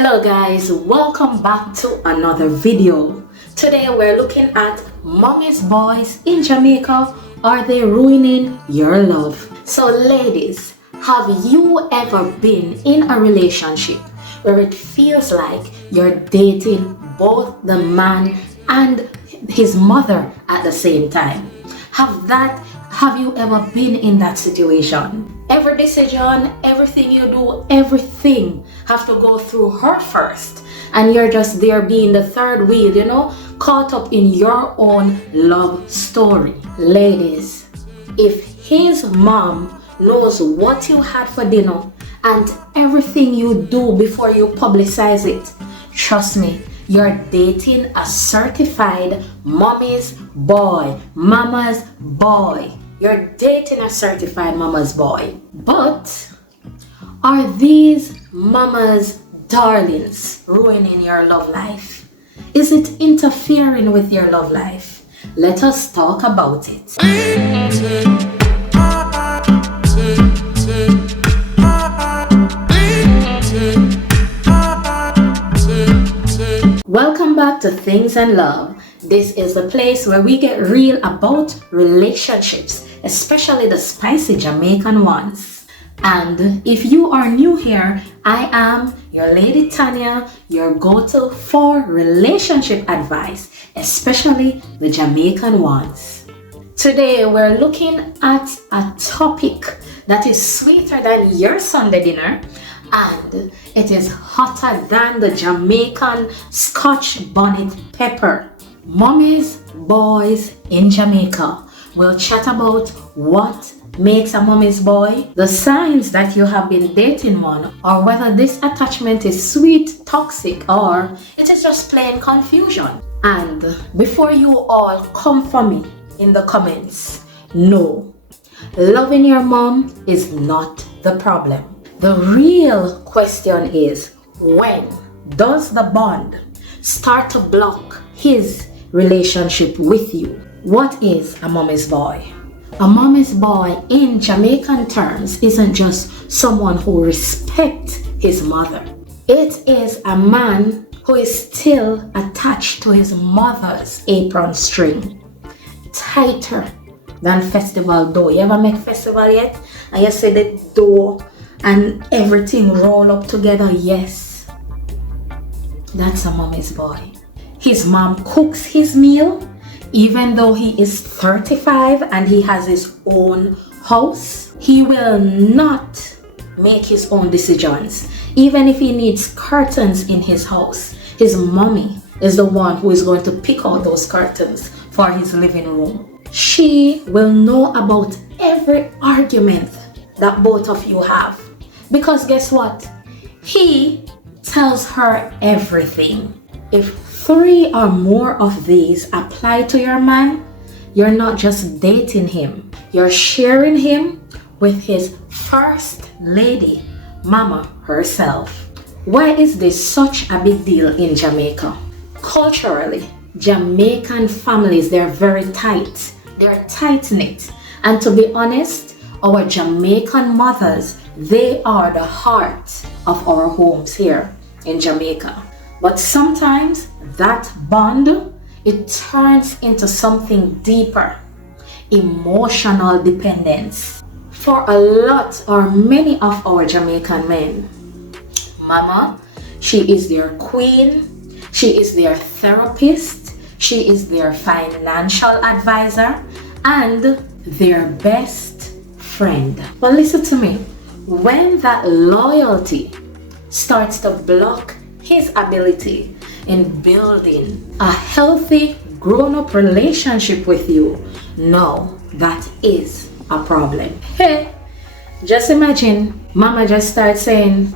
Hello guys, welcome back to another video. Today we're looking at mommy's boys in Jamaica. Are they ruining your love? So ladies, have you ever been in a relationship where it feels like you're dating both the man and his mother at the same time? Have you ever been in that situation? Every decision, everything you do, everything have to go through her first. And you're just there being the third wheel, caught up in your own love story. Ladies, if his mom knows what you had for dinner and everything you do before you publicize it, trust me, you're dating a certified mommy's boy, mama's boy. You're dating a certified mama's boy. But are these mama's darlings ruining your love life? Is it interfering with your love life? Let us talk about it. Welcome back to Things and Love. This is the place where we get real about relationships, especially the spicy Jamaican ones. And if you are new here, I am your lady Tanya, your go-to for relationship advice, especially the Jamaican ones. Today we're looking at a topic that is sweeter than your Sunday dinner, and it is hotter than the Jamaican Scotch bonnet pepper. Mommy's boys in Jamaica. We'll chat about what makes a mommy's boy, the signs that you have been dating one, or whether this attachment is sweet, toxic, or it is just plain confusion. And before you all come for me in the comments, no, loving your mom is not the problem. The real question is, when does the bond start to block his relationship with you? What is a mommy's boy? A mommy's boy in Jamaican terms isn't just someone who respects his mother. It is a man who is still attached to his mother's apron string, tighter than festival dough. You ever make festival yet? And you see the dough and everything roll up together? Yes, that's a mommy's boy. His mom cooks his meal even though he is 35 and he has his own house. He will not make his own decisions. Even if he needs curtains in his house, his mommy is the one who is going to pick out those curtains for his living room. She will know about every argument that both of you have, because guess what? He tells her everything. If 3 or more of these apply to your man, you're not just dating him, you're sharing him with his first lady, mama herself. Why is this such a big deal in Jamaica? Culturally, Jamaican families, they're very tight. They're tight-knit. And to be honest, our Jamaican mothers, they are the heart of our homes here in Jamaica. But sometimes that bond, it turns into something deeper, emotional dependence. For a lot or many of our Jamaican men, mama, she is their queen, she is their therapist, she is their financial advisor, and their best friend. But listen to me, when that loyalty starts to block his ability in building a healthy grown-up relationship with you, no, that is a problem. Hey, just imagine mama just starts saying,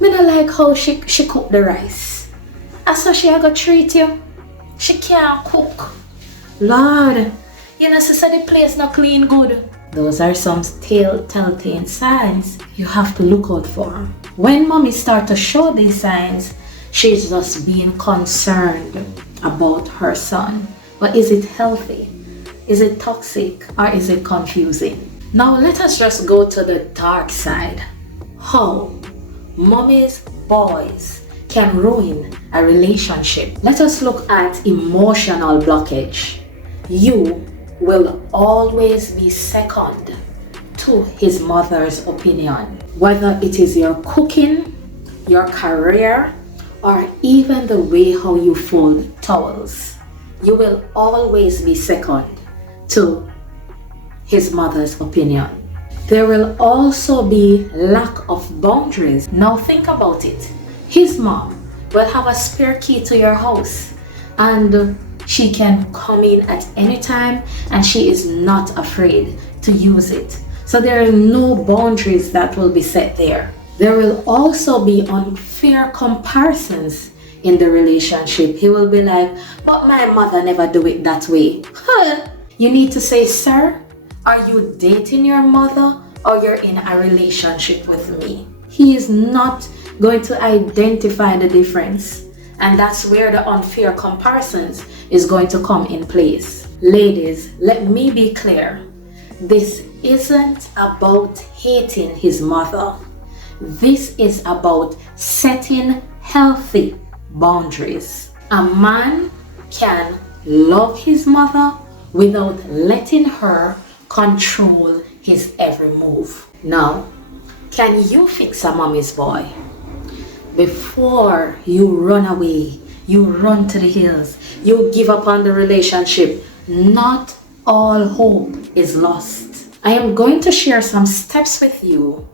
me not like how she cook the rice. I saw she a go treat you. She can't cook. Lord, sister, the place not clean good. Those are some telltale signs you have to look out for. When mommy start to show these signs, she's just being concerned about her son. But is it healthy? Is it toxic? Or is it confusing? Now let us just go to the dark side. How mommy's boys can ruin a relationship. Let us look at emotional blockage. You will always be second to his mother's opinion, whether it is your cooking, your career, or even the way how you fold towels. You will always be second to his mother's opinion. There will also be lack of boundaries. Now think about it. His mom will have a spare key to your house, and she can come in at any time, and she is not afraid to use it. So there are no boundaries that will be set there. There will also be unfair comparisons in the relationship. He will be like, but my mother never do it that way. You need to say, sir, are you dating your mother or you're in a relationship with me? He is not going to identify the difference. And that's where the unfair comparisons is going to come in place. Ladies, let me be clear. This isn't about hating his mother. This is about setting healthy boundaries. A man can love his mother without letting her control his every move. Now, can you fix a mommy's boy? Before you run away, you run to the hills, you give up on the relationship, not all hope is lost. I am going to share some steps with you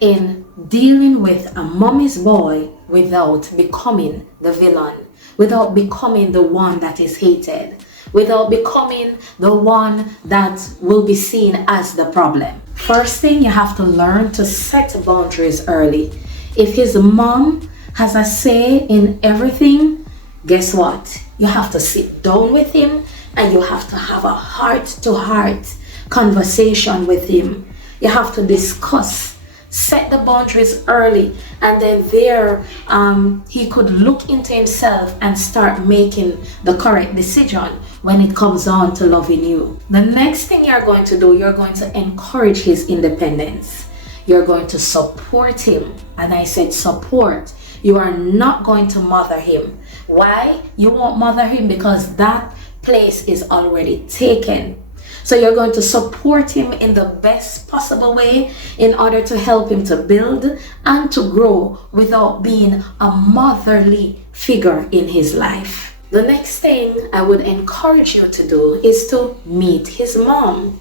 in dealing with a mommy's boy without becoming the villain, without becoming the one that is hated, without becoming the one that will be seen as the problem. First thing, you have to learn to set boundaries early. If his mom has a say in everything, guess what? You have to sit down with him and you have to have a heart-to-heart conversation with him. You have to discuss, set the boundaries early, and then there he could look into himself and start making the correct decision when it comes on to loving you. The next thing you're going to do, you're going to encourage his independence. You're going to support him. And I said support. You are not going to mother him. Why? You won't mother him because that place is already taken. So you're going to support him in the best possible way in order to help him to build and to grow without being a motherly figure in his life. The next thing I would encourage you to do is to meet his mom.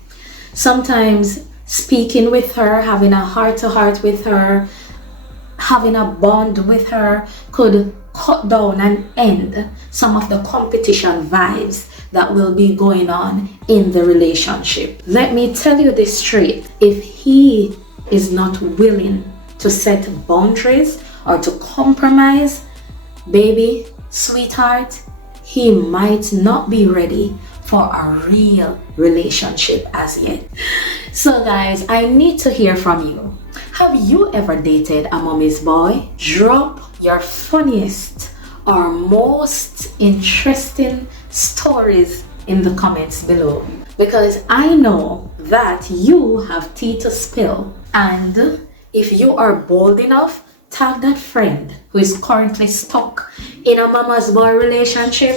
Sometimes speaking with her, having a heart-to-heart with her, having a bond with her could cut down and end some of the competition vibes that will be going on in the relationship. Let me tell you this straight. If he is not willing to set boundaries or to compromise, baby, sweetheart, he might not be ready for a real relationship as yet. So guys, I need to hear from you. Have you ever dated a mommy's boy? Drop your funniest or most interesting stories in the comments below, because I know that you have tea to spill. And if you are bold enough, tag that friend who is currently stuck in a mama's boy relationship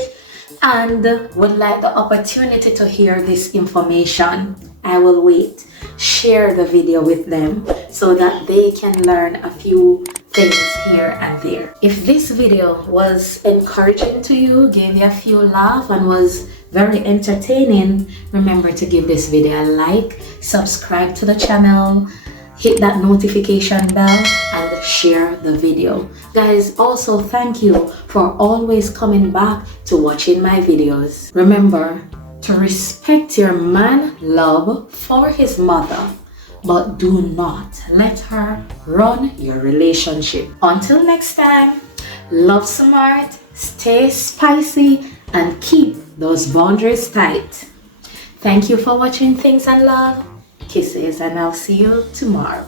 and would like the opportunity to hear this information. I will wait. Share the video with them so that they can learn a few things here and there. If this video was encouraging to you, gave you a few laughs and was very entertaining, remember to give this video a like, subscribe to the channel, hit that notification bell, and share the video. Guys, also thank you for always coming back to watching my videos. Remember to respect your man's love for his mother, but do not let her run your relationship. Until next time, love smart, stay spicy, and keep those boundaries tight. Thank you for watching Things and Love. Kisses, and I'll see you tomorrow.